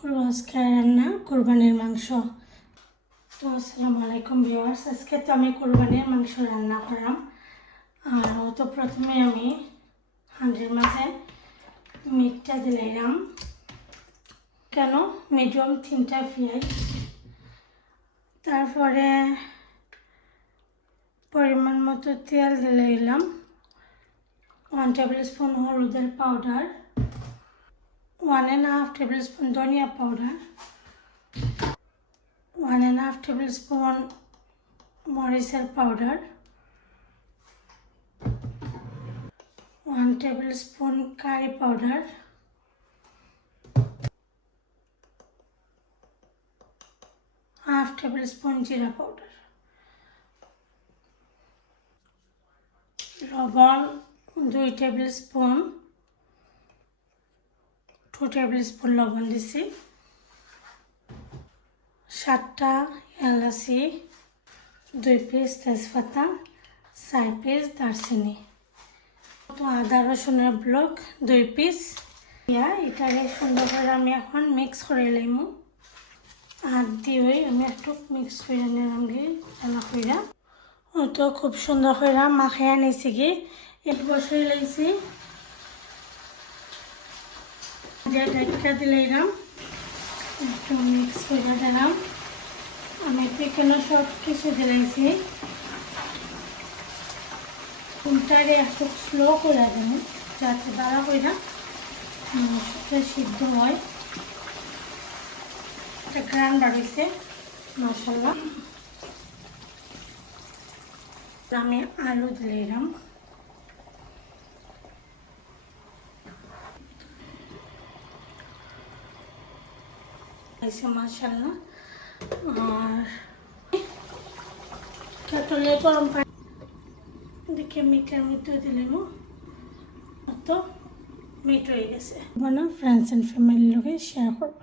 করবো আজকে রান্না কোরবানির মাংস। তো আসসালামু আলাইকুম ভিউয়ার্স, আজকে তো আমি কোরবানির মাংস রান্না করলাম। আর তো প্রথমে আমি হাঁড়ির মাঝে মিটটা দিলাম, কেন মিডিয়াম 3টা পেঁয়াজ, তারপরে পরিমাণ মতো তেল দিলাম, 1 টেবিল স্পুন হলুদের পাউডার, 1.5 টেবিল স্পুন ধনিয়া পাউডার, 1.5 টেবিল স্পুন মরিচের powder, 1 tablespoon curry powder, half tablespoon জিরা পাউডার, লবণ 2 টেবিল স্পুন, 2 টেবিল স্পুন লবণ দিছি, 7টা এলাচি, 2 পিস তেজপাতা, 4 পিস দারচিনি, তো আদা রসুনের ব্লক 2 পিস। এটাকে সুন্দর করে আমি এখন মিক্স করে নিলাম। হাত দিয়ে আমি একটু মিক্স করে নিলাম গিয়ে ভালো করে। তো খুব সুন্দর করে মাখিয়ে নিয়েছি কি এক বসে লাইছি, ঢাকা দিলাম, একটু মিক্স করে দিলাম। আমি এখানে সব কিছু দিলাইছি, ফুলটারে একটু স্লো করে দেবো যাতে ভালো করে মাংসটা সিদ্ধ হয়। একটা গ্রান বাড়িছে মাশাআল্লাহ। আমি আলু দিলাম, মাশাআল্লাহ। আর কেটলে গরম পানি দেখে মিটের মধ্যে দিলাম, তো মিট হয়ে গেছে। ফ্রেন্ডস অ্যান্ড ফ্যামিলির লোকে শেয়ার করবো।